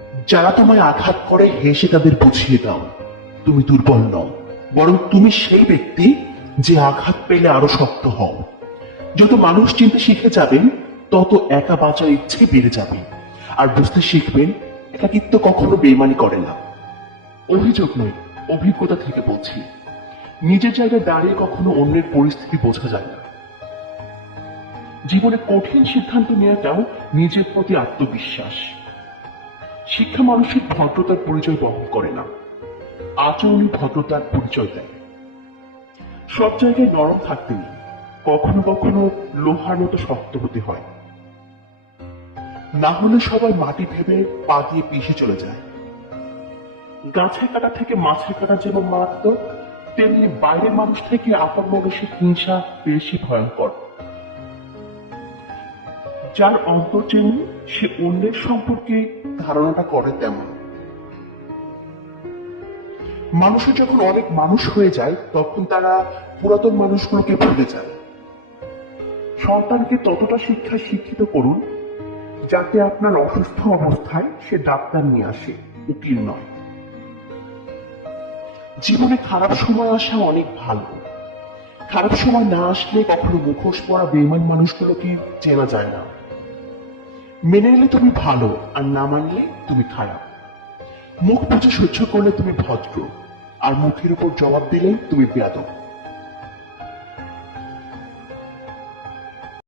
যারা তোমায় আঘাত করে হেসে তাদের বুঝিয়ে দাও তুমি দুর্বল নও, বরং তুমি সেই ব্যক্তি যে আঘাত পেলে আরো শক্ত হও। যত মানুষ চিনতে শিখে যাবেন তত একা বাঁচার ইচ্ছে বেড়ে যাবে, আর বুঝতে শিখবেন একাকিত্ব কখনো বেইমানি করে না। অভিযোগ নয়, অভিজ্ঞতা থেকে বলছি। নিজের জায়গায় দাঁড়িয়ে কখনো অন্যের পরিস্থিতি বোঝা যায় না। জীবনে কঠিন সিদ্ধান্ত নেওয়াটাও নিজের প্রতি আত্মবিশ্বাস। শিক্ষা মানুষের ভদ্রতার পরিচয় বহন করে না, আচরণই ভদ্রতার পরিচয় দেয়। সব জায়গায় নরম থাকতে নেই, কখনো কখনো লোহার মতো শক্ত হতে হয়, না হলে সবাই মাটি ভেবে পা দিয়ে পিষে চলে যায়। গাছের কাটা থেকে মাছের কাটা যেমন মারাত্মক, তেমনি বাইরের মানুষ থেকে আপন মানুষের হিংসা বেশি ভয়ঙ্কর। যার অন্তর যেমন সে অন্যের সম্পর্কে ধারণাটা করে তেমন। মানুষের যখন অনেক মানুষ হয়ে যায় তখন তারা পুরাতন মানুষগুলোকে ভুলে যায়। সন্তানকে ততটা শিক্ষায় শিক্ষিত করুন যাতে আপনার অসুস্থ অবস্থায় সে ডাক্তার নিয়ে আসে, উকিল নয়। জীবনে খারাপ সময় আসা অনেক ভালো। খারাপ সময় না আসলে কখনো মুখোশ পরা বেইমান মানুষগুলোকে চেনা যায় না। মেনে নিলে তুমি ভালো, আর না মানলে তুমি খারাপ। মুখ বুঝে সহ্য করলে তুমি ভদ্র, আর মুখের উপর জবাব দিলে তুমি বেয়াদব।